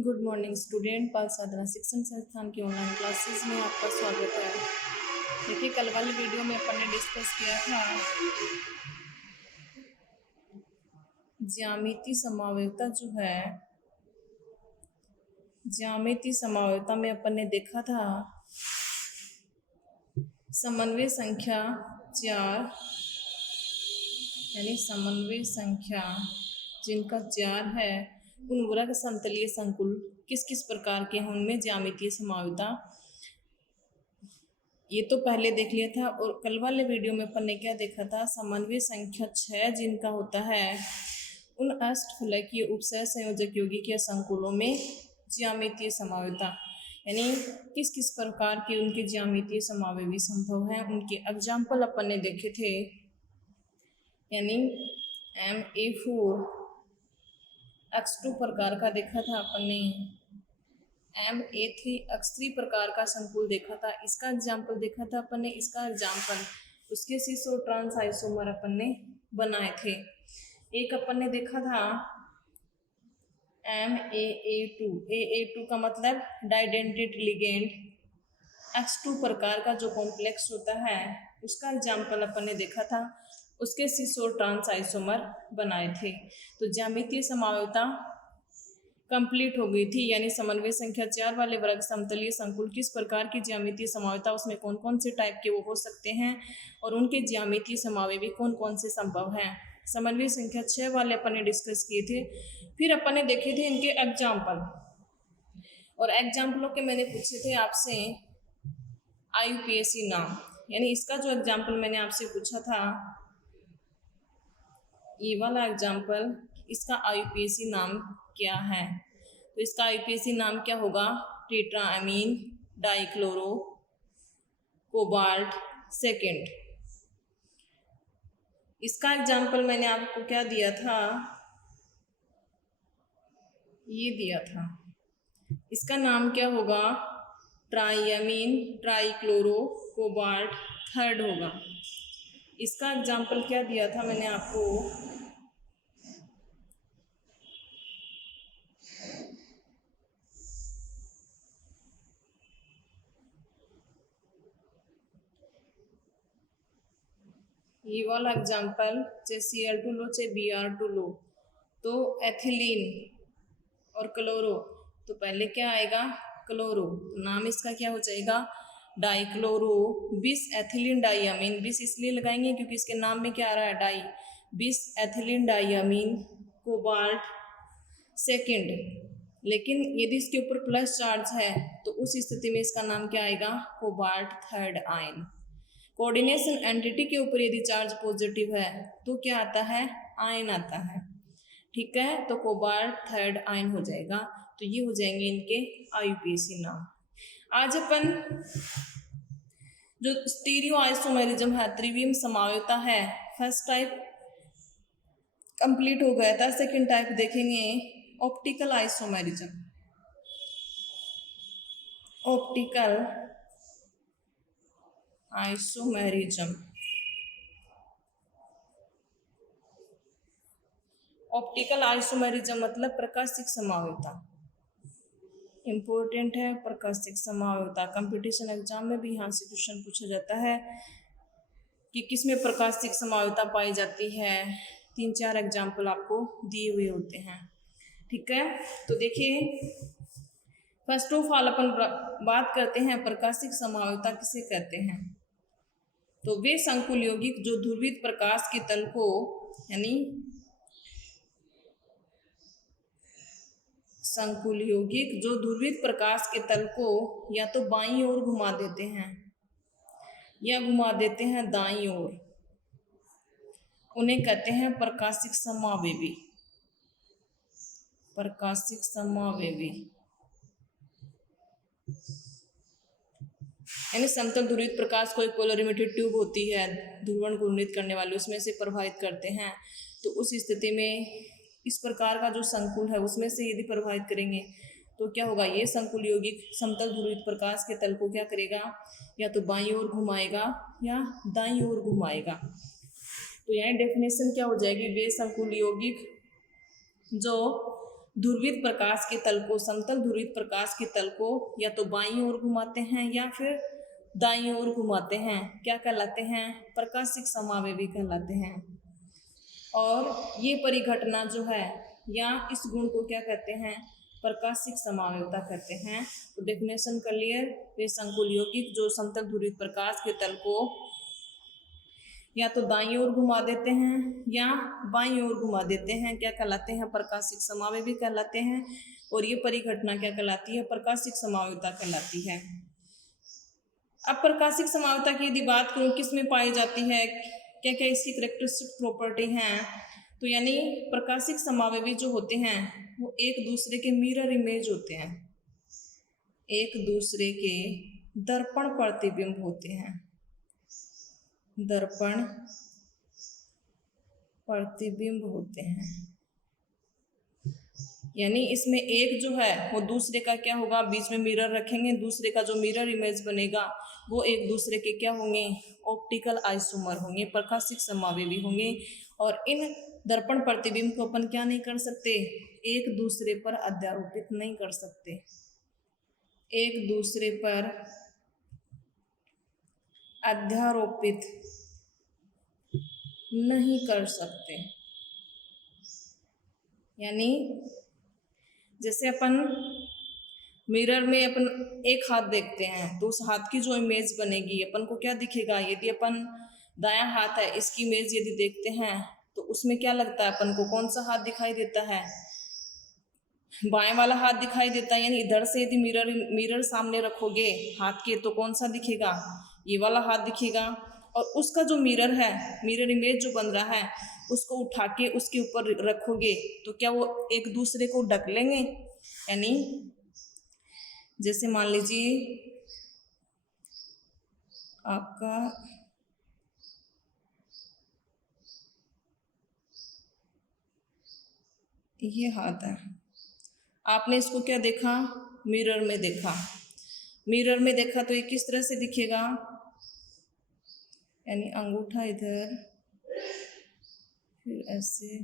Good morning student. Pal Sadhana Shikshan Sansthan की online classes में आपका स्वागत है। देखिए, कल वाली वीडियो में अपन ने डिस्कस किया था ज्यामितीय समवायता जो है, ज्यामितीय समवायता में अपन ने देखा था समन्वय संख्या 4 यानी समन्वय संख्या जिनका 4 है उन वर्ग समतलीय संकुल किस किस प्रकार के हैं, उनमें ज्यामितीय समवायता ये तो पहले देख लिया था। और कल वाले वीडियो में अपन ने क्या देखा था, समन्वय संख्या 6 जिनका होता है उन अष्टफलकीय उपसय संयोजक यौगिकीय संकुलों में ज्यामितीय समवायता यानी किस किस प्रकार के उनके ज्यामितीय समावय भी संभव हैं, उनके एग्जाम्पल अपन ने देखे थे। यानी Ma4 x2 प्रकार का देखा था अपन ने, Ma3 x3 प्रकार का संकुल देखा था, इसका एग्जाम्पल देखा था अपन ने। इसका एग्जाम्पल उसके सिस और ट्रांस आइसोमर अपन ने बनाए थे। एक अपन ने देखा था AA2 का मतलब डाइडेंटेड लिगेंड X2 प्रकार का जो कॉम्प्लेक्स होता है उसका एग्जाम्पल अपन ने देखा था, उसके सिस और ट्रांस आइसोमर बनाए थे। तो ज्यामितीय समवायता कंप्लीट हो गई थी, यानी समन्वय संख्या 4 वाले वर्ग समतलीय संकुल किस प्रकार की ज्यामितीय समवायता, उसमें कौन कौन से टाइप के वो हो सकते हैं और उनके ज्यामितीय समवाय भी कौन कौन से संभव हैं। समन्वय संख्या 6 वाले अपन ने डिस्कस किए थे। फिर अपन ने देखे थे इनके एग्जाम्पल, और एग्जाम्पलों के मैंने पूछे थे आपसे IUPAC नाम। यानी इसका जो एग्जाम्पल मैंने आपसे पूछा था ये वाला एग्जाम्पल, इसका IUPAC नाम क्या है, तो इसका IUPAC नाम क्या होगा, टेट्राअमीन डाइक्लोरो कोबाल्ट सेकेंड। इसका एग्जाम्पल मैंने आपको क्या दिया था, ये दिया था। इसका नाम क्या होगा, ट्राइअमीन ट्राइक्लोरो कोबाल्ट थर्ड होगा। इसका एग्जाम्पल क्या दिया था मैंने आपको, ये वाला एग्जाम्पल, चाहे Cl2 लो चाहे Br2 लो, तो एथिलीन और क्लोरो, तो पहले क्या आएगा क्लोरो, तो नाम इसका क्या हो जाएगा डाइक्लोरो बिस एथिलीन डाइअमीन। बिस इसलिए लगाएंगे क्योंकि इसके नाम में क्या आ रहा है डाई, बिस एथिलीन डाइअमीन कोबाल्ट सेकेंड। लेकिन यदि इसके ऊपर प्लस चार्ज है तो उस स्थिति में इसका नाम क्या आएगा cobalt third ion. Coordination entity के ऊपर यदि चार्ज पॉजिटिव है तो क्या आता है आयन आता है, ठीक है, तो कोबाल्ट थर्ड आयन हो जाएगा। तो ये हो जाएंगे इनके IUPAC नाम। आज अपन जो स्टीरियो आइसोमेरिज्म है, त्रिविम समवायता है, फर्स्ट टाइप कंप्लीट हो गया था। सेकंड टाइप देखेंगे optical isomerism. Optical isomerism, optical isomerism मतलब प्रकाशिक समवायता, इम्पोर्टेंट है प्रकाशिक समवायता। कंपटीशन एग्जाम में भी यहाँ से क्वेश्चन पूछा जाता है कि किसमें प्रकाशिक समवायता पाई जाती है। 3-4 एग्जाम्पल आपको दिए हुए होते हैं, ठीक है। तो देखिए, फर्स्ट ऑफ ऑल अपन बात करते हैं प्रकाशिक समवायता किसे कहते हैं। तो वे संकुल यौगिक जो ध्रुवित प्रकाश के तल को, यानी संकुल यौगिक जो ध्रुवित प्रकाश के तल को या तो बाईं ओर घुमा देते हैं या घुमा देते हैं दाईं ओर, उन्हें कहते हैं प्रकाशिक समावेवी। प्रकाशिक समावेवी यानी समतल ध्रुवित प्रकाश को एक पोलरिमेटेड ट्यूब होती है ध्रुवण को घूर्णित करने वाली, उसमें से प्रभावित करते हैं। तो उस स्थिति में इस प्रकार का जो संकुल है उसमें से यदि प्रभावित करेंगे तो क्या होगा, ये संकुल यौगिक समतल ध्रुवित प्रकाश के तल को क्या करेगा, या तो बाईं ओर घुमाएगा या दाईं ओर घुमाएगा। तो यहाँ डेफिनेशन क्या हो जाएगी, वे संकुल यौगिक जो ध्रुवित प्रकाश के तल को, समतल ध्रुवित प्रकाश के तल को या तो बाईं ओर घुमाते हैं या फिर दाईं ओर घुमाते हैं, क्या कहलाते हैं? प्रकाशिक समावयवी कहलाते हैं। और ये परिघटना जो है या इस गुण को क्या कहते हैं? प्रकाशिक समावयवता कहते हैं। तो डेफिनेशन क्लियर। वे संकुल यौगिक जो समतल ध्रुवित प्रकाश के तल को या तो दाईं ओर घुमा देते हैं या बाईं ओर घुमा देते हैं, क्या कहलाते हैं? प्रकाशिक समावयवी कहलाते हैं। और ये परिघटना क्या कहलाती है? प्रकाशिक समावयवता कहलाती है। अब प्रकाशिक समावयवता की यदि बात करूं किस में पाई जाती है, क्या क्या इसकी कैरेक्टरिस्टिक प्रॉपर्टी हैं, तो यानी प्रकाशिक समावयवी जो होते हैं वो एक दूसरे के मिरर इमेज होते हैं, एक दूसरे के दर्पण प्रतिबिंब होते हैं, दर्पण प्रतिबिंब होते हैं। यानी इसमें एक जो है वो दूसरे का क्या होगा? बीच में मिरर रखेंगे, दूसरे का जो मिरर इमेज बनेगा वो एक दूसरे के क्या होंगे? ऑप्टिकल आइसोमर होंगे, प्रकाशिक समावयवी होंगे। और इन दर्पण प्रतिबिंब को अपन क्या नहीं कर सकते? एक दूसरे पर अध्यारोपित नहीं कर सकते, एक दूसरे पर अध्यारोपित नहीं कर सकते। यानी जैसे अपन मिरर में अपन एक हाथ देखते हैं तो उस हाथ की जो इमेज बनेगी अपन को क्या दिखेगा? यदि अपन दायां हाथ है इसकी इमेज यदि देखते हैं तो उसमें क्या लगता है अपन को? कौन सा हाथ दिखाई देता है? बाएं वाला हाथ दिखाई देता है। यानी इधर से यदि मिरर सामने रखोगे हाथ के तो कौन सा दिखेगा? ये वाला हाथ दिखेगा। और उसका जो मिरर है, मिरर इमेज जो बन रहा है, उसको उठा के उसके ऊपर रखोगे तो क्या वो एक दूसरे को ढक लेंगे? यानी जैसे मान लीजिए आपका ये हाथ है, आपने इसको क्या देखा? मिरर में देखा। मिरर में देखा तो ये किस तरह से दिखेगा? यानी अंगूठा इधर, फिर ऐसे,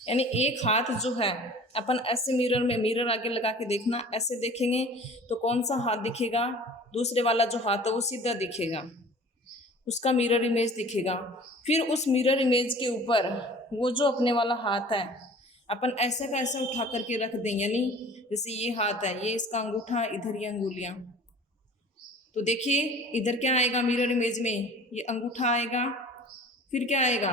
यानी एक हाथ जो है अपन ऐसे मिरर में, मिरर आगे लगा के देखना, ऐसे देखेंगे तो कौन सा हाथ दिखेगा? दूसरे वाला जो हाथ है वो सीधा दिखेगा, उसका मिरर इमेज दिखेगा। फिर उस मिरर इमेज के ऊपर वो जो अपने वाला हाथ है अपन ऐसा का ऐसा उठा करके रख दें। यानी जैसे ये हाथ है, ये इसका अंगूठा, इधर ये अंगुलियां, तो देखिए इधर क्या आएगा? मिरर इमेज में ये अंगूठा आएगा, फिर क्या आएगा?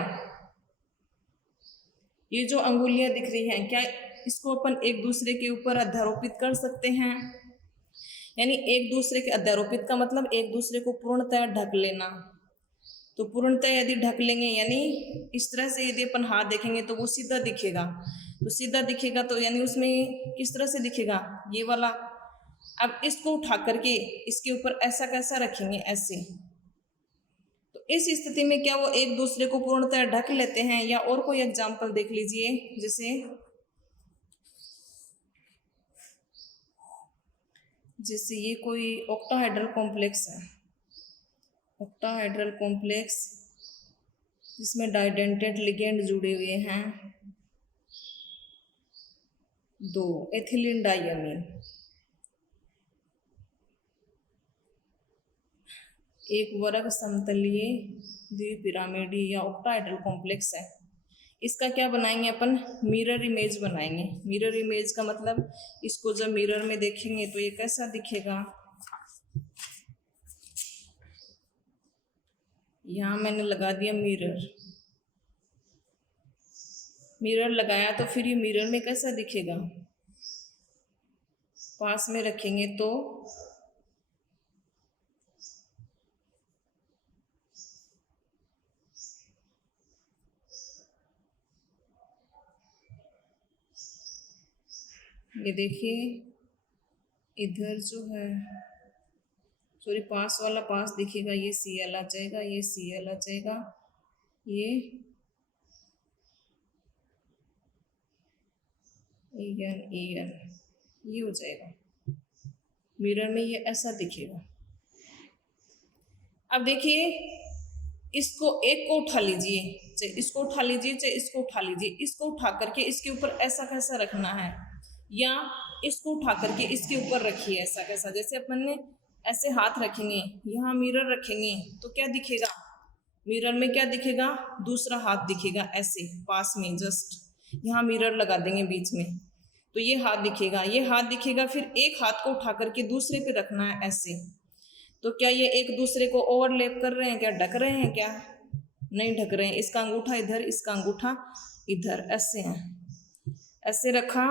ये जो अंगुलियां दिख रही हैं, क्या इसको अपन एक दूसरे के ऊपर अध्यारोपित कर सकते हैं? यानी एक दूसरे के अध्यारोपित का मतलब एक दूसरे को पूर्णतः ढक लेना। तो पूर्णतः यदि ढक लेंगे यानी इस तरह से यदि अपन हाथ देखेंगे तो वो सीधा दिखेगा, तो सीधा दिखेगा तो यानी उसमें किस तरह से दिखेगा? ये वाला। अब इसको उठा करके इसके ऊपर ऐसा कैसा रखेंगे? ऐसे। तो इस स्थिति में क्या वो एक दूसरे को पूर्णतः ढक लेते हैं? या और कोई एग्जाम्पल देख लीजिए, जैसे ये कोई ऑक्टाहेड्रल कॉम्प्लेक्स है, ऑक्टाहेड्रल कॉम्प्लेक्स जिसमें डाइडेंटेड लिगेंड जुड़े हुए हैं, 2 एथिलीन डाइअमीन, एक वर्ग समतलीय द्विपिरामिडी या ऑक्टाहेड्रल कॉम्प्लेक्स है। इसका क्या बनाएंगे अपन? मिरर इमेज बनाएंगे। मिरर इमेज का मतलब इसको जब मिरर में देखेंगे तो ये कैसा दिखेगा? यहाँ मैंने लगा दिया मिरर, मिरर लगाया तो फिर ये मिरर में कैसा दिखेगा? पास में रखेंगे तो ये देखिए इधर जो है, सॉरी पास वाला पास दिखेगा, ये Cl आ जाएगा, ये Cl आ जाएगा, ये En ये हो जाएगा। मिरर में ये ऐसा दिखेगा। अब देखिए, इसको एक को उठा लीजिए, चाहे इसको उठा लीजिए, चाहे इसको उठा लीजिए, इसको उठा करके इसके ऊपर ऐसा कैसा रखना है, या इसको उठा करके इसके ऊपर रखिए ऐसा कैसा। जैसे अपन ने ऐसे हाथ रखेंगे, यहाँ मिरर रखेंगे, तो क्या दिखेगा, मिरर में क्या दिखेगा, दूसरा हाथ दिखेगा ऐसे पास में, जस्ट यहाँ मिरर लगा देंगे बीच में, तो ये हाथ दिखेगा, ये हाथ दिखेगा। फिर एक हाथ को उठा करके दूसरे पे रखना है ऐसे। तो क्या ये एक दूसरे को ओवरलैप कर रहे हैं, क्या ढक रहे हैं, क्या नहीं ढक रहे हैं। इसका अंगूठा इधर, इसका अंगूठा इधर, ऐसे है, ऐसे रखा,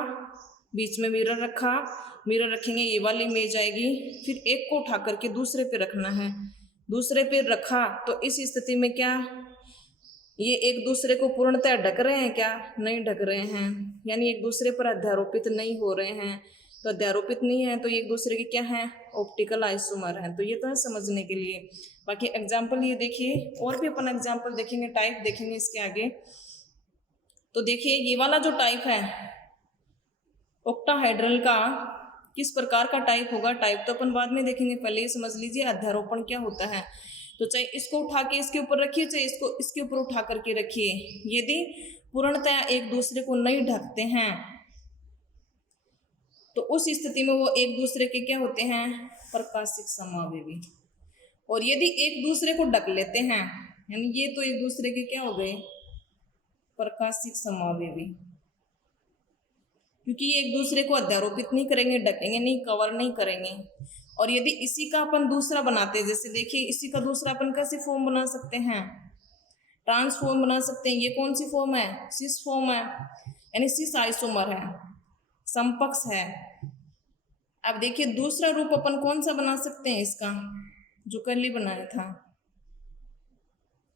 बीच में मिरर रखा, मिरर रखेंगे, ये वाली इमेज आएगी। फिर एक को उठा करके दूसरे पे रखना है, दूसरे पे रखा, तो इस स्थिति में क्या ये एक दूसरे को पूर्णतः ढक रहे हैं, क्या नहीं ढक रहे हैं, यानी एक दूसरे पर अध्यारोपित नहीं हो रहे हैं। तो अध्यारोपित नहीं है तो एक दूसरे के क्या है, ऑप्टिकल आइसोमर है। तो ये तो है समझने के लिए। बाकी एग्जाम्पल ये देखिए, और भी अपन एग्जाम्पल देखेंगे, टाइप देखेंगे इसके आगे। तो देखिए ये वाला जो टाइप है ऑक्टाहेड्रल का, किस प्रकार का टाइप होगा, टाइप तो अपन बाद में देखेंगे, पहले ये समझ लीजिए अध्यारोपण क्या होता है। तो चाहे इसको उठा के इसके ऊपर रखिए, चाहे इसको इसके ऊपर उठा करके रखिए, यदि पूर्णतया एक दूसरे को नहीं ढकते हैं तो उस स्थिति में वो एक दूसरे के क्या होते हैं, प्रकाशिक समावयवी। और यदि एक दूसरे को ढक लेते हैं, यानी ये तो एक दूसरे के क्या हो गए, प्रकाशिक समावयवी, क्योंकि ये एक दूसरे को अध्यारोपित नहीं करेंगे, ढकेंगे नहीं, कवर नहीं करेंगे। और यदि इसी का अपन दूसरा बनाते हैं, जैसे देखिए इसी का दूसरा अपन कैसे फॉर्म बना सकते हैं, ट्रांसफॉर्म बना सकते हैं। ये कौन सी फॉर्म है, सिस फॉर्म है, यानी सिस आइसोमर है, समपक्ष है। अब देखिए दूसरा रूप अपन कौन सा बना सकते हैं इसका, जो कल ही बनाया था,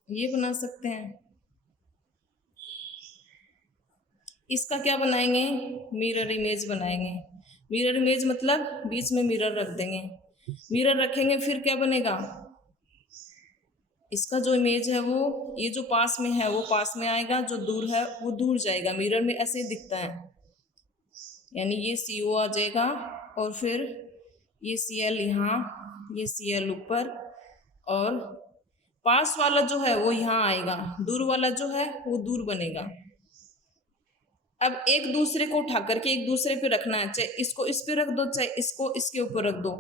ये बना सकते हैं। इसका क्या बनाएंगे, मिरर इमेज बनाएंगे। मिरर इमेज मतलब बीच में मिरर रख देंगे, मिरर रखेंगे, फिर क्या बनेगा, इसका जो इमेज है वो, ये जो पास में है वो पास में आएगा, जो दूर है वो दूर जाएगा। मिरर में ऐसे ही दिखता है, यानी ये CO आ जाएगा, और फिर ये Cl यहाँ, ये Cl ऊपर, और पास वाला जो है वो यहाँ आएगा, दूर वाला जो है वो दूर बनेगा। अब एक दूसरे को उठा करके एक दूसरे पे रखना है, चाहे इसको इस पे रख दो, चाहे इसको इसके ऊपर रख दो,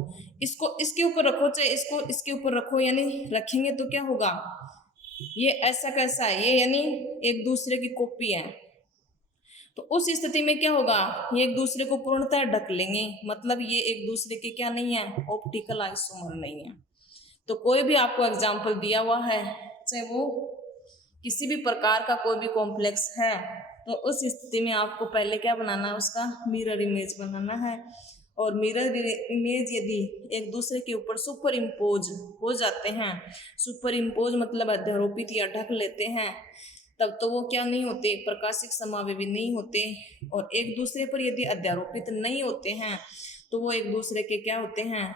इसको इसके ऊपर रखो, चाहे इसको इसके ऊपर रखो, यानी रखेंगे तो क्या होगा, ये ऐसा कैसा है, ये यानी एक दूसरे की कॉपी है। तो उस स्थिति में क्या होगा, ये एक दूसरे को पूर्णतः ढक लेंगे, मतलब ये एक दूसरे के क्या नहीं है, ऑप्टिकल आइसोमर नहीं है। तो कोई भी आपको एग्जाम्पल दिया हुआ है, चाहे वो किसी भी प्रकार का कोई भी कॉम्प्लेक्स है, तो उस स्थिति में आपको पहले क्या बनाना है, उसका मिरर इमेज बनाना है। और मिरर इमेज यदि एक दूसरे के ऊपर सुपर इम्पोज हो जाते हैं, सुपर इम्पोज मतलब अध्यारोपित या ढक लेते हैं, तब तो वो क्या नहीं होते, प्रकाशिक समावयवी नहीं होते। और एक दूसरे पर यदि अध्यारोपित नहीं होते हैं तो वो एक दूसरे के क्या होते हैं,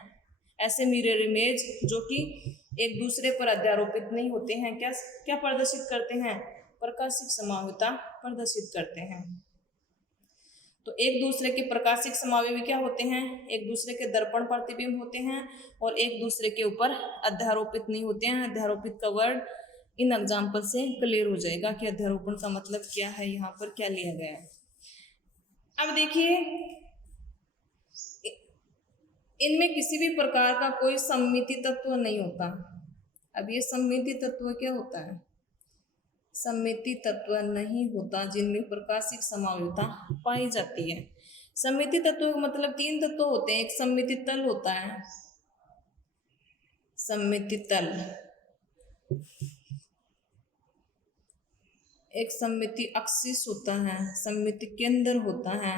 ऐसे मिरर इमेज जो कि एक दूसरे पर अध्यारोपित नहीं होते हैं, क्या क्या प्रदर्शित करते हैं, प्रकाशिक समावयविता प्रदर्शित करते हैं। तो एक दूसरे के प्रकाशिक समावयवी क्या होते हैं, एक दूसरे के दर्पण प्रतिबिंब होते हैं, और एक दूसरे के ऊपर अध्यारोपित नहीं होते हैं। अध्यारोपित का वर्ड इन एग्जाम्पल से क्लियर हो जाएगा कि अध्यारोपण का मतलब क्या है, यहाँ पर क्या लिया गया है। अब देखिए इनमें किसी भी प्रकार का कोई सममिति तत्व नहीं होता। अब ये सममिति तत्व क्या होता है, सममिति तत्व नहीं होता जिनमें प्रकाशिक समावयविता पाई जाती है। सममिति तत्व का मतलब 3 तत्व होते हैं। एक सममिति तल होता है, सममिति तल, एक सममिति अक्सिस होता है, सममिति केंद्र होता है,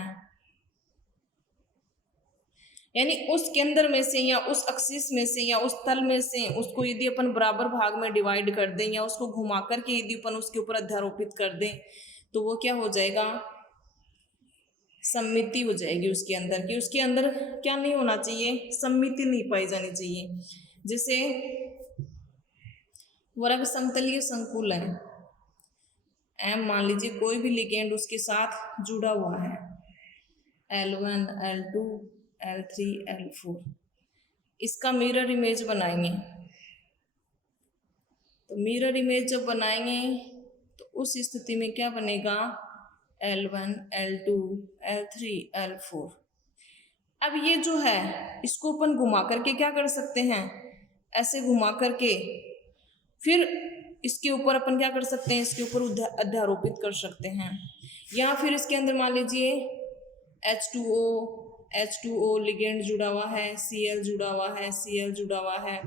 यानी उस केंद्र में से या उस अक्सिस में से या उस तल में से उसको यदि अपन बराबर भाग में डिवाइड कर दें या उसको घुमा करके यदि अपन उसके ऊपर अध्यारोपित कर दें तो वो क्या हो जाएगा, सममिति हो जाएगी उसके अंदर। कि उसके अंदर क्या नहीं होना चाहिए, सममिति नहीं पाई जानी चाहिए। जैसे वर्ग समतलीय संकुल है, M मान लीजिए कोई भी लिगेंड उसके साथ जुड़ा हुआ है, L1 L2 L3 L4, इसका मिरर इमेज बनाएंगे। तो मिरर इमेज जब बनाएंगे तो उस स्थिति में क्या बनेगा, L1, L2, L3, L4। अब ये जो है इसको अपन घुमा करके क्या कर सकते हैं, ऐसे घुमा करके फिर इसके ऊपर अपन क्या कर सकते हैं, इसके ऊपर अध्यारोपित कर सकते हैं। या फिर इसके अंदर मान लीजिए H2O लिगेंड जुड़ा हुआ है, Cl जुड़ा हुआ है, Cl जुड़ा हुआ है।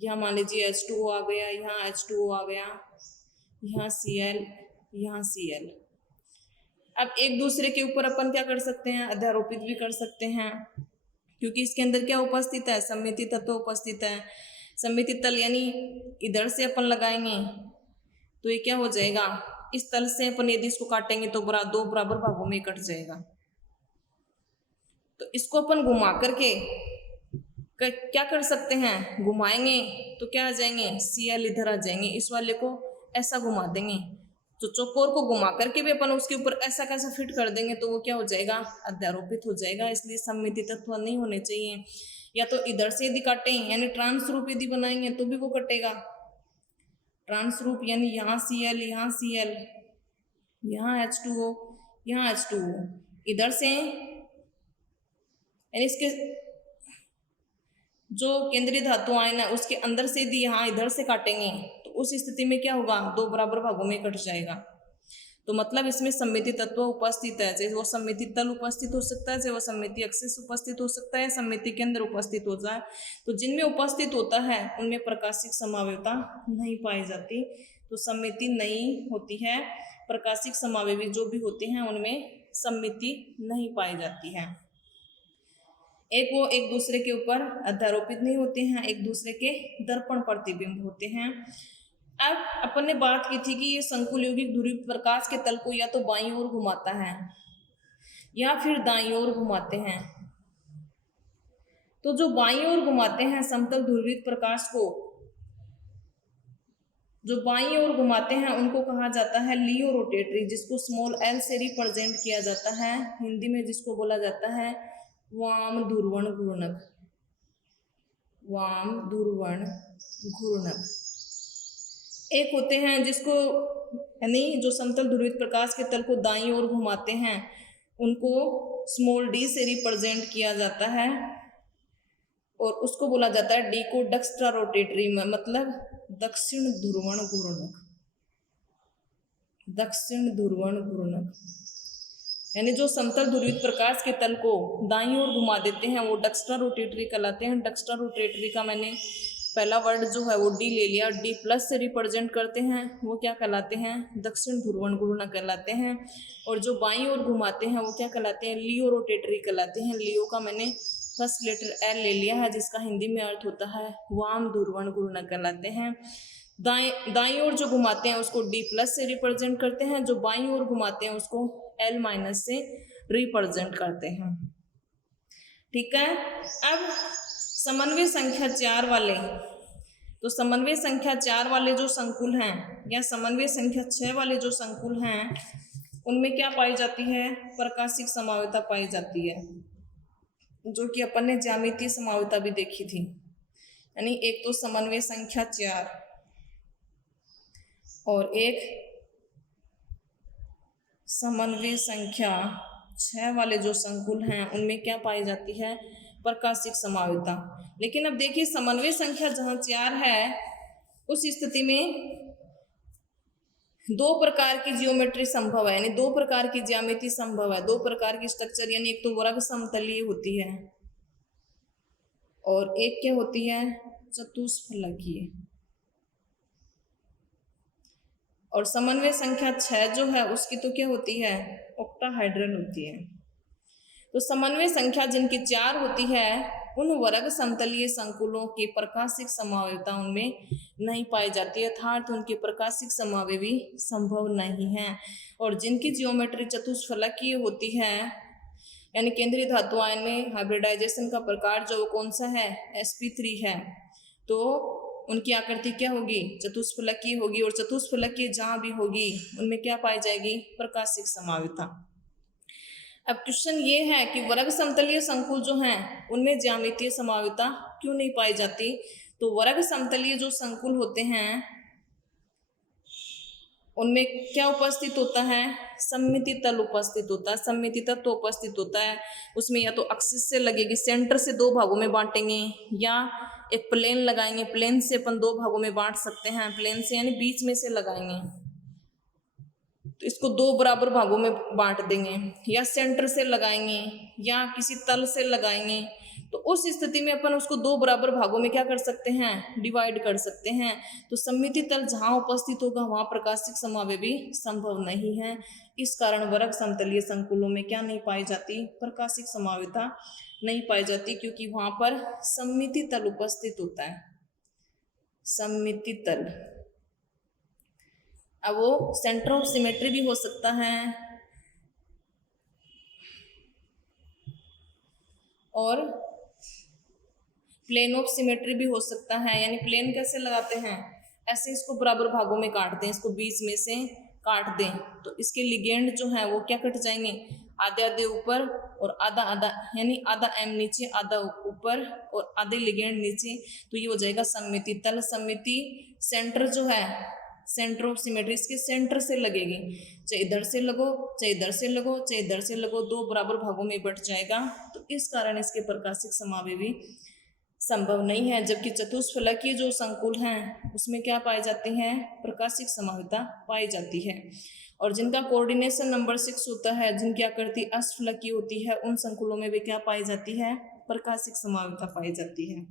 यहाँ मान लीजिए H2O आ गया, यहाँ H2O आ गया, यहाँ Cl, यहाँ Cl। अब एक दूसरे के ऊपर अपन क्या कर सकते हैं, अध्यारोपित भी कर सकते हैं, क्योंकि इसके अंदर क्या उपस्थित है, सममिति तत्व उपस्थित है। सममिति तल यानी इधर से अपन लगाएंगे तो ये क्या हो जाएगा, इस तल से अपन यदि इसको काटेंगे तो दो बराबर भागों में कट जाएगा। तो इसको अपन घुमा करके क्या कर सकते हैं, घुमाएंगे तो क्या आ जाएंगे, Cl इधर आ जाएंगे। इस वाले को ऐसा घुमा देंगे तो चौकोर को घुमा करके भी अपन उसके ऊपर ऐसा कैसा फिट कर देंगे तो वो क्या हो जाएगा, अध्यारोपित हो जाएगा। इसलिए सममिति तत्व नहीं होने चाहिए। या तो इधर से यदि काटें यानी ट्रांस रूप यदि बनाएंगे तो भी वो कटेगा। ट्रांस रूप यानी यहाँ Cl, यहाँ Cl, यहाँ H2O, यहाँ H2O, इधर से यानी इसके जो केंद्रीय धातु आयन है उसके अंदर से यदि यहाँ इधर से काटेंगे तो उस स्थिति में क्या होगा, दो बराबर भागों में कट जाएगा। तो मतलब इसमें सममिति तत्व उपस्थित है, चाहे वो सममिति तल उपस्थित हो सकता है, चाहे वो सममिति एक्सिस उपस्थित हो सकता है, सममिति के अंदर उपस्थित हो जाए। तो जिनमें उपस्थित होता है उनमें प्रकाशिक समावयवता नहीं पाई जाती, तो सममिति नहीं होती है। प्रकाशिक समावयवी जो भी होते हैं उनमें सममिति नहीं पाई जाती है। वो एक दूसरे के ऊपर अध्यारोपित नहीं होते हैं, एक दूसरे के दर्पण प्रतिबिंब होते हैं। अब अपन ने बात की थी कि ये संकुल यौगिक ध्रुवित प्रकाश के तल को या तो बाईं ओर घुमाता है या फिर दाईं ओर घुमाते हैं। तो जो बाईं ओर घुमाते हैं समतल ध्रुवित प्रकाश को, जो बाईं ओर घुमाते हैं उनको कहा जाता है लियो रोटेटरी, जिसको स्मॉल l से रिप्रेजेंट किया जाता है। हिंदी में जिसको बोला जाता है वाम ध्रुवण घूर्णक, वाम ध्रुवण घूर्णक। एक होते हैं जिसको यानी जो समतल ध्रुवित प्रकाश के तल को दाईं ओर घुमाते हैं उनको स्मॉल d से रिप्रेजेंट किया जाता है और उसको बोला जाता है d को डक्स्ट्रा रोटेटरी, मतलब दक्षिण ध्रुवण घूर्णक, दक्षिण ध्रुवण घूर्णक। यानी जो समतल ध्रुवित प्रकाश के तल को दाईं ओर घुमा देते हैं वो डक्स्ट्रा रोटेटरी कहलाते हैं। डक्स्ट्रा रोटेटरी का मैंने पहला वर्ड जो है वो डी ले लिया, डी प्लस से रिप्रेजेंट करते हैं वो क्या कहलाते हैं, दक्षिण ध्रुवण घूर्णक कहलाते हैं। और जो बाईं ओर घुमाते हैं वो क्या कहलाते हैं, लियो रोटेटरी कहलाते हैं। लियो का मैंने फर्स्ट लेटर एल ले लिया है जिसका हिंदी में अर्थ होता है वाम ध्रुवण घूर्णक कहलाते हैं। दाईं ओर जो घुमाते हैं उसको डी प्लस से रिप्रेजेंट करते हैं, जो बाईं ओर घुमाते हैं उसको एल माइनस से रिप्रेजेंट करते हैं। ठीक है। अब समन्वय संख्या 4 वाले, तो समन्वय संख्या 4 वाले जो संकुल हैं या समन्वय संख्या 6 वाले जो संकुल हैं उनमें क्या पाई जाती है, प्रकाशिक समावयवता पाई जाती है, जो कि अपन ने ज्यामितीय समावयवता भी देखी थी। यानी एक तो समन्वय संख्या 4 और एक समन्वय संख्या 6 वाले जो संकुल हैं उनमें क्या पाई जाती है, प्रकाशिक समावयवता। लेकिन अब देखिए समन्वय संख्या जहाँ 4 है उस स्थिति में दो प्रकार की जियोमेट्री संभव है, यानी दो प्रकार की ज्यामिति संभव है, दो प्रकार की स्ट्रक्चर, यानी एक तो वर्ग समतलीय होती है और एक क्या होती है, चतुष्फलकीय। और समन्वय संख्या 6 जो है उसकी तो क्या होती है, ऑक्टाहाइड्रल होती है। तो समन्वय संख्या जिनकी 4 होती है उन वर्ग समतलीय संकुलों की प्रकाशिक समावयवता उनमें नहीं पाई जाती है, अर्थात उनकी प्रकाशिक समावयवी संभव नहीं है। और जिनकी जियोमेट्री चतुष्फलकीय होती है यानी केंद्रीय धातु आयन में हाइब्रिडाइजेशन का प्रकार जो कौन सा है, sp3 है, तो उनकी आकृति क्या होगी, चतुष्फलकीय होगी। और चतुष्फलकीय जहाँ भी होगी उनमें क्या पाई जाएगी, प्रकाशिक समावयवता। अब क्वेश्चन ये है कि वर्ग समतलीय संकुल जो हैं उनमें ज्यामितीय समावयवता क्यों नहीं पाई जाती। तो वर्ग समतलीय जो संकुल होते हैं उनमें क्या उपस्थित होता है, सममिति तल उपस्थित होता है। सममिति तत्व उपस्थित होता है, उसमें या तो एक्सिस से लगेगी, सेंटर से दो भागों में बांटेंगे, या एक प्लेन लगाएंगे, प्लेन से अपन दो भागों में बांट सकते हैं, प्लेन से यानी बीच में से लगाएंगे तो इसको दो बराबर भागों में बांट देंगे, या सेंटर से लगाएंगे या किसी तल से लगाएंगे तो उस स्थिति में अपन उसको दो बराबर भागों में क्या कर सकते हैं, डिवाइड कर सकते हैं। तो सममिति तल जहां उपस्थित होगा वहां प्रकाशिक समावयव भी संभव नहीं है। इस कारण वर्ग समतलीय संकुलों में क्या नहीं पाई जाती, प्रकाशिक समावयवता नहीं पाई जाती, क्योंकि वहां पर सममिति तल उपस्थित होता है, सममिति तल। अब वो सेंटर ऑफ सिमेट्री भी हो सकता है और प्लेन ऑफ सिमेट्री भी हो सकता है। यानी प्लेन कैसे लगाते हैं, ऐसे इसको बराबर भागों में काट दें, इसको बीच में से काट दें तो इसके लिगेंड जो है वो क्या कट जाएंगे, आधे आधे ऊपर और आधा आधा, यानी आधा एम नीचे आधा ऊपर और आधे लिगेंड नीचे। तो ये हो जाएगा सममिति तल। सममिति सेंटर जो है, सेंटर ऑफ सिमेट्री इसके सेंटर से लगेगी, चाहे इधर से लगो चाहे इधर से लगो चाहे इधर से लगो, दो बराबर भागों में बट जाएगा। तो इस कारण इसके प्रकाशिक समावयव भी संभव नहीं है। जबकि चतुष्फलकीय जो संकुल हैं उसमें क्या पाई जाती हैं, प्रकाशिक समावयवता पाई जाती है। और जिनका कोऑर्डिनेशन नंबर 6 होता है, जिनकी आकृति अष्टफलकीय होती है, उन संकुलों में भी क्या पाई जाती है, प्रकाशिक समावयवता पाई जाती है।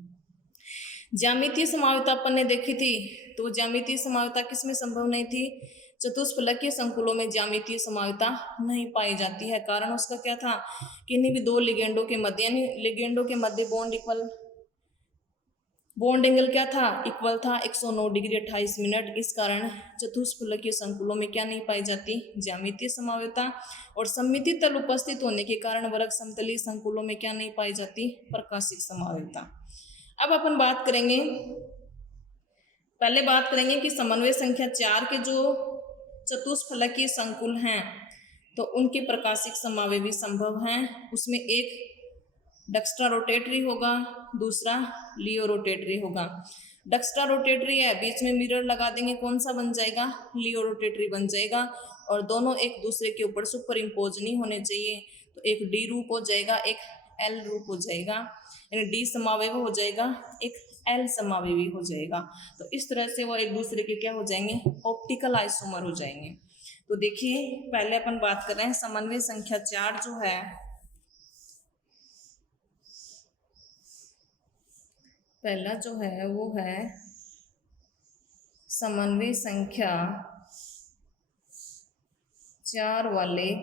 ज्यामितीय समावयवता अपन ने देखी थी, तो ज्यामितीय समावयवता किसमें संभव नहीं थी, चतुष्फलकीय संकुलों में ज्यामितीय समावयवता नहीं पाई जाती है। कारण उसका क्या था, किन्हीं भी दो लिगेंडों के मध्य, यानी लिगेंडों के मध्य बॉन्ड एंगल क्या था, इक्वल था 109 डिग्री 28 मिनट। इस कारण चतुष्फलकीय संकुलों में क्या नहीं पाई जाती, ज्यामितीय समावयवता। और सममिति तल उपस्थित होने के कारण वर्ग समतलीय संकुलों में क्या नहीं पाई जाती, प्रकाशिक समावयवता। अब अपन बात करेंगे, पहले बात करेंगे कि समन्वय संख्या 4 के जो चतुष्फलकीय संकुल हैं तो उनके प्रकाशिक समावयव भी संभव हैं। उसमें एक डक्स्ट्रा रोटेटरी होगा, दूसरा लियो रोटेटरी होगा। डक्स्ट्रा रोटेटरी है, बीच में मिरर लगा देंगे, कौन सा बन जाएगा, लियो रोटेटरी बन जाएगा। और दोनों एक दूसरे के ऊपर सुपर इम्पोज नहीं होने चाहिए, तो एक डी रूप हो जाएगा, एक एल रूप हो जाएगा, यानी डी समावयव हो जाएगा, एक एल समावयवी हो जाएगा। तो इस तरह से वो एक दूसरे के क्या हो जाएंगे, ऑप्टिकल आइसोमर हो जाएंगे। तो देखिए पहले अपन बात कर रहे हैं समन्वय संख्या 4 जो है, पहला जो है वो है समन्वय संख्या 4 वाले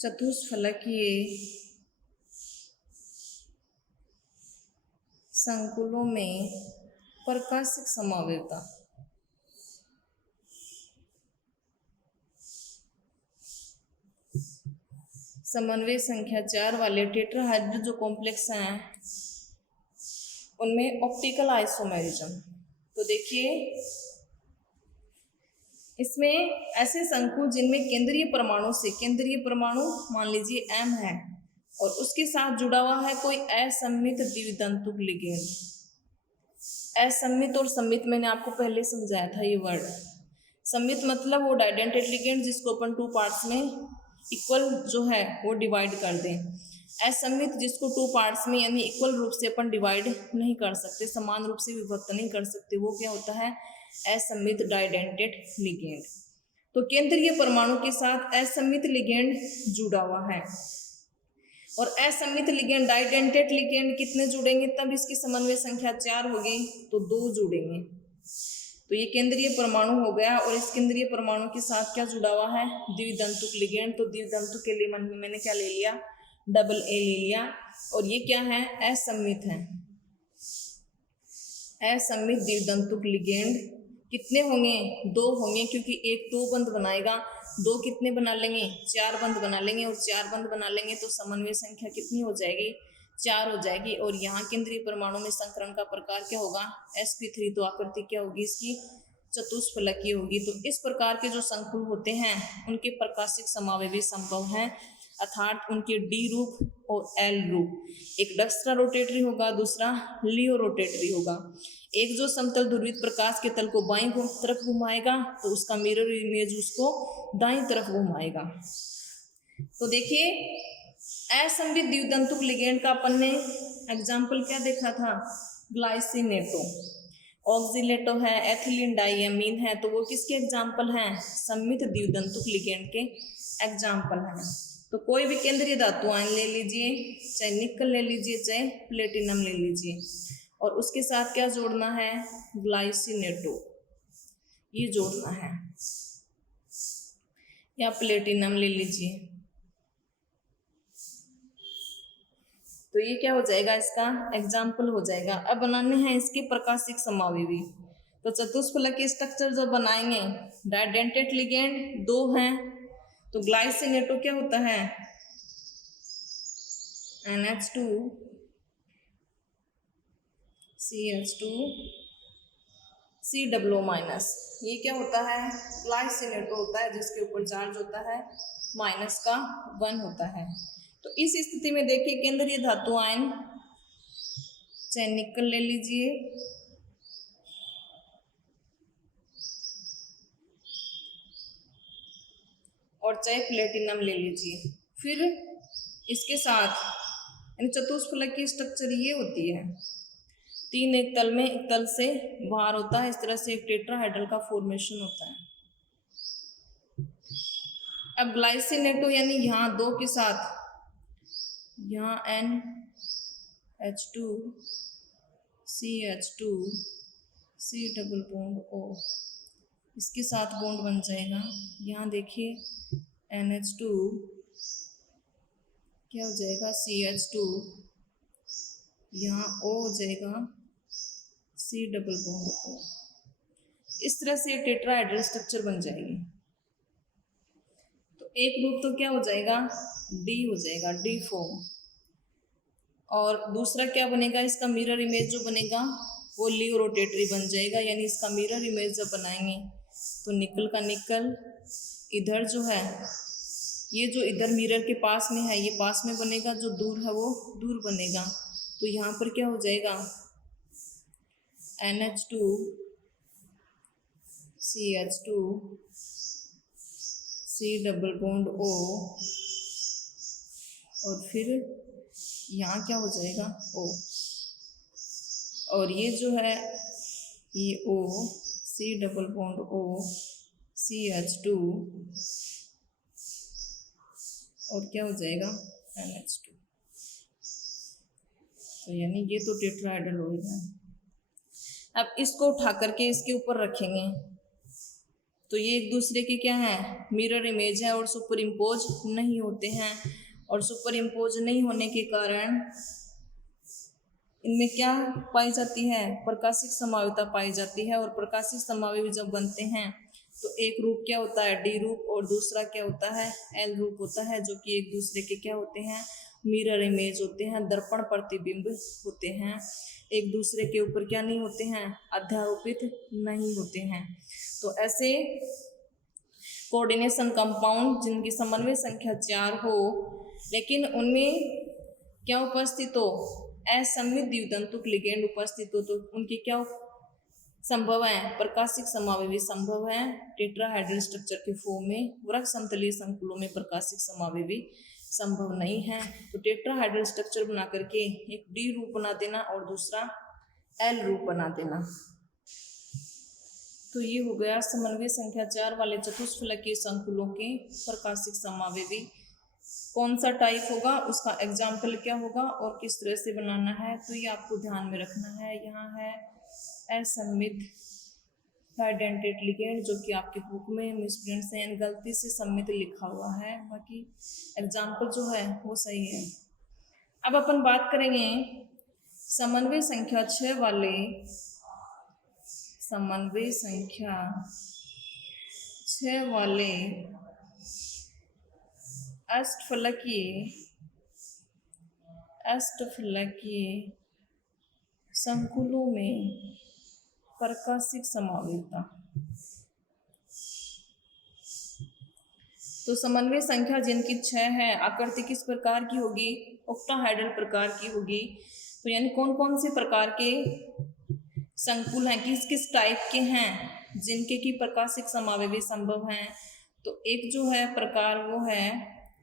चतुष्फलकीय संकुलों में प्रकाशिक समावयवता। समन्वय संख्या 4 वाले टेट्राहाइड्रल जो कॉम्प्लेक्स हैं उनमें ऑप्टिकल आइसोमेरिज्म। तो देखिए इसमें ऐसे संकुल जिनमें केंद्रीय परमाणु से, केंद्रीय परमाणु मान लीजिए M है और उसके साथ जुड़ा हुआ है कोई असम्मित द्वितंतुक लिगेंड। असम्मित और सम्मित मैंने आपको पहले समझाया था ये वर्ड। सम्मित मतलब वो डाइडेंटेड लिगेंड जिसको अपन 2 पार्ट्स में इक्वल जो है वो डिवाइड कर दें। असम्मित जिसको 2 पार्ट्स में यानी इक्वल रूप से अपन डिवाइड नहीं कर सकते, समान रूप से विभक्त नहीं कर सकते, वो क्या होता है, असम्मित डाइडेंटेड लिगेंड। तो केंद्रीय परमाणु के साथ असम्मित लिगेंड जुड़ा हुआ है और असम्मित लिगेंड डाइडेंटेड लिगेंड कितने जुड़ेंगे तब इसकी समन्वय संख्या 4 होगी, तो 2 जुड़ेंगे। तो ये केंद्रीय परमाणु हो गया और इस केंद्रीय परमाणु के साथ क्या जुड़ा हुआ है, द्वितंतुक लिगेंड। तो द्वितंतुक के लिए मैंने क्या ले लिया, डबल ए ले लिया। और ये क्या है, असम्मित है, असम्मित द्वितंतुक लिगेंड। कितने होंगे, 2 होंगे, क्योंकि एक 2 बंध बनाएगा, 2 कितने बना लेंगे, 4 बंध बना लेंगे और 4 बंध बना लेंगे तो समन्वय संख्या कितनी हो जाएगी, 4 हो जाएगी। और यहाँ केंद्रीय परमाणु में संकरण का प्रकार क्या होगा, sp3। तो आकृति क्या होगी इसकी, चतुष्फलकीय होगी। तो इस प्रकार के जो संकुल होते हैं उनके प्रकाशिक समावेवी संभव हैं, अर्थात उनके डी रूप और एल रूप। एक डक्स्ट्रा रोटेटरी होगा, दूसरा लियो रोटेटरी होगा। एक जो समतल ध्रुवित प्रकाश के तल को बाईं तरफ घुमाएगा तो उसका मिरर इमेज उसको दाईं तरफ घुमाएगा। तो देखिए असंवित द्वितंतुक लिगेंड का अपन ने एग्जाम्पल क्या देखा था, ग्लाइसिनेटो, ऑक्सीलेटो है, एथिलीन डाइएमीन है, तो वो किसके एग्जाम्पल हैं, सममित द्वितंतुक लिगेंड के एग्जाम्पल हैं। तो कोई भी केंद्रीय धातु आयन ले लीजिए, चाहे निकल ले लीजिए, चाहे प्लेटिनम ले लीजिए, और उसके साथ क्या जोड़ना है, ग्लाइसिनेटो, ये जोड़ना है, या प्लेटिनम ले लीजिए। तो ये क्या हो जाएगा, इसका एग्जाम्पल हो जाएगा। अब बनाने हैं इसके प्रकाशिक समावेवी। तो चतुष्फलकीय स्ट्रक्चर जो बनाएंगे, डाइडेंटेट लिगेंड दो हैं, तो ग्लाइसिनेटो क्या होता है, NH2 CH2 COO-, ये क्या होता है, ग्लाइसिनेटो होता है, जिसके ऊपर चार्ज होता है -1 होता है। तो इस स्थिति में देखिए केंद्रीय धातु आयन, चाहे निकल ले लीजिए, और चाहे प्लेटिनम ले लीजिए, फिर इसके साथ यानी चतुष्फलकीय स्ट्रक्चर ये होती है, 3 एक तल में, एक तल से बाहर होता है, इस तरह से एक टेट्राहेड्रल का फॉर्मेशन होता है। अब ग्लाइसिनेटो यानी यहाँ 2 के साथ, यहाँ NH2 CH2 C+O, इसके साथ बॉन्ड बन जाएगा। यहाँ देखिए NH2 क्या हो जाएगा, CH2, यहाँ O हो जाएगा C+O। इस तरह से टेट्राहेड्रल स्ट्रक्चर बन जाएगी। तो एक रूप तो क्या हो जाएगा, D हो जाएगा, D फॉर्म, और दूसरा क्या बनेगा, इसका मिरर इमेज जो बनेगा वो लियो रोटेटरी बन जाएगा। यानी इसका मिरर इमेज जब बनाएंगे तो निकल का निकल इधर जो है, ये जो इधर मिरर के पास में है ये पास में बनेगा, जो दूर है वो दूर बनेगा। तो यहाँ पर क्या हो जाएगा, NH2 CH2 C+O, और फिर यहाँ क्या हो जाएगा, O, और ये जो है ये O C+O CH2, और क्या हो जाएगा NH2। तो यानी ये तो टेट्राहेड्रल हो गया। अब इसको उठा करके इसके ऊपर रखेंगे तो ये एक दूसरे के क्या है, मिरर इमेज है, और सुपर इम्पोज नहीं होते हैं, और सुपर इम्पोज नहीं होने के कारण इनमें क्या पाई जाती है, प्रकाशिक समावेविता पाई जाती है। और प्रकाशिक समावेवी जब बनते हैं तो एक रूप क्या होता है, डी रूप, और दूसरा क्या होता है, एल रूप होता है, जो कि एक दूसरे के क्या होते हैं, मिरर इमेज होते हैं, दर्पण प्रतिबिंब होते हैं, एक दूसरे के ऊपर क्या नहीं होते हैं, अध्यारोपित नहीं होते हैं। तो ऐसे कोऑर्डिनेशन कंपाउंड जिनकी समन्वय संख्या 4 हो, लेकिन उनमें क्या उपस्थित हो, असममित द्वितंतुक लिगेंड उपस्थित हो, तो उनके क्या संभव है, प्रकाशिक समावेवी संभव है टेट्राहेड्रल स्ट्रक्चर के फॉर्म में। वृक्क समतलीय संकुलों में प्रकाशिक समावेवी संभव नहीं है। तो टेट्राहेड्रल स्ट्रक्चर बना करके एक डी रूप बना देना और दूसरा एल रूप बना देना। तो ये हो गया समन्वय संख्या 4 वाले चतुष्फलकीय संकुलों के प्रकाशिक समावेवी। कौन सा टाइप होगा, उसका एग्जाम्पल क्या होगा और किस तरह से बनाना है, तो ये आपको ध्यान में रखना है। यहाँ है असममित डाइडेंटेट लिगेंड, जो कि आपके बुक में मिसप्रिंट से गलती से सम्मित लिखा हुआ है, बाकी एग्जाम्पल जो है वो सही है। अब अपन बात करेंगे समन्वय संख्या 6 वाले, समन्वय संख्या 6 वाले अष्टफलकीय संकुलों में प्रकाशिक समावेविता। तो समन्वय संख्या जिनकी 6 है आकृति किस प्रकार की होगी, ऑक्टाहेड्रल प्रकार की होगी। तो यानी कौन कौन से प्रकार के संकुल हैं, किस किस टाइप के हैं जिनके की प्रकाशिक समावेवी संभव हैं। तो एक जो है प्रकार वो है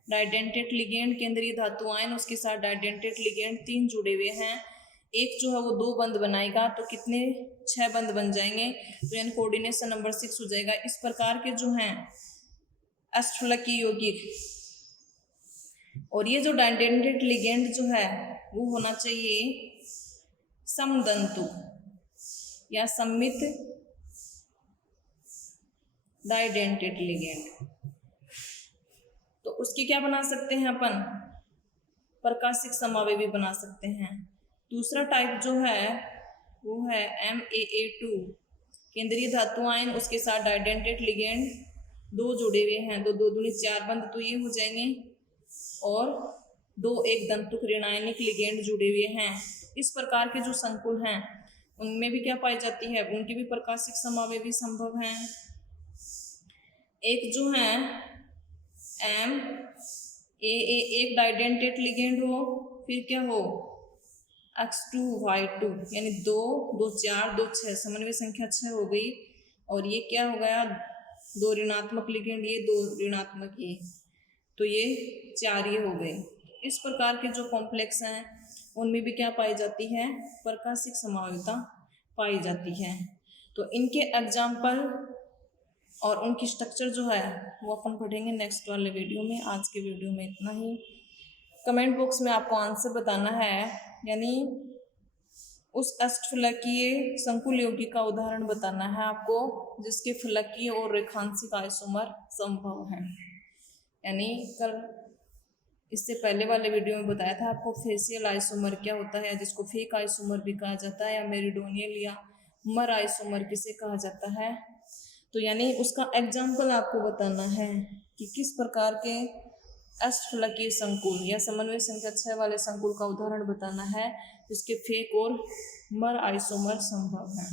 डाइडेंटेट लिगेंड, केंद्रीय धातु आयन उसके साथ डाइडेंटेट लिगेंड 3 जुड़े हुए हैं। एक जो है वो 2 बंध बनाएगा तो कितने 6 बंध बन जाएंगे, तो यानी कोऑर्डिनेशन नंबर 6 हो जाएगा। इस प्रकार के जो हैं अष्टफलकीय यौगिक, और ये जो डाइडेंटेट लिगेंड जो है वो होना चाहिए समदंतु या सममित डाइडेंटेट लिगेंड। तो उसकी क्या बना सकते हैं अपन, प्रकाशिक समावेवी बना सकते हैं। दूसरा टाइप जो है वो है MAA2, केंद्रीय धातु आयन उसके साथ डाइडेंटेट लिगेंड 2 जुड़े हुए हैं, 2 2 दूनी 4 बंध तो ये हो जाएंगे, और 2 एक दंतुक ऋणायनिक लिगेंड जुड़े हुए हैं। इस प्रकार के जो संकुल हैं उनमें भी क्या पाई जाती है, उनकी भी प्रकाशिक समावेवी संभव हैं। एक जो है MAA, एक डाइडेंटेट लिगेंड हो, फिर क्या हो X2Y2, यानी 2 2 4 2 6, समन्वय संख्या 6 हो गई। और ये क्या हो गया, 2 ऋणात्मक लिगेंड, ये 2 ऋणात्मक, ये तो ये 4 ये हो गए। इस प्रकार के जो कॉम्प्लेक्स हैं उनमें भी क्या पाई जाती है, प्रकाशिक समावेविता पाई जाती है। तो इनके एग्जाम्पल और उनकी स्ट्रक्चर जो है वो अपन पढ़ेंगे नेक्स्ट वाले वीडियो में। आज के वीडियो में इतना ही। कमेंट बॉक्स में आपको आंसर बताना है, यानी उस अष्टफलकीय संकुल यौगिक का उदाहरण बताना है आपको जिसके फलकीय और रेखांशिक आइसोमर संभव हैं। यानी कल इससे पहले वाले वीडियो में बताया था आपको फेसियल आइसोमर क्या होता है, जिसको फेक आइसोमर भी कहा जाता है, या मेरिडोनियल या मर आइसोमर किसे कहा जाता है। तो यानी उसका एग्जाम्पल आपको बताना है कि किस प्रकार के अष्टफलकीय संकुल या समन्वय संख्या 6 वाले संकुल का उदाहरण बताना है जिसके फेक और मर आइसोमर संभव है।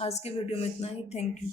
आज के वीडियो में इतना ही। Thank you.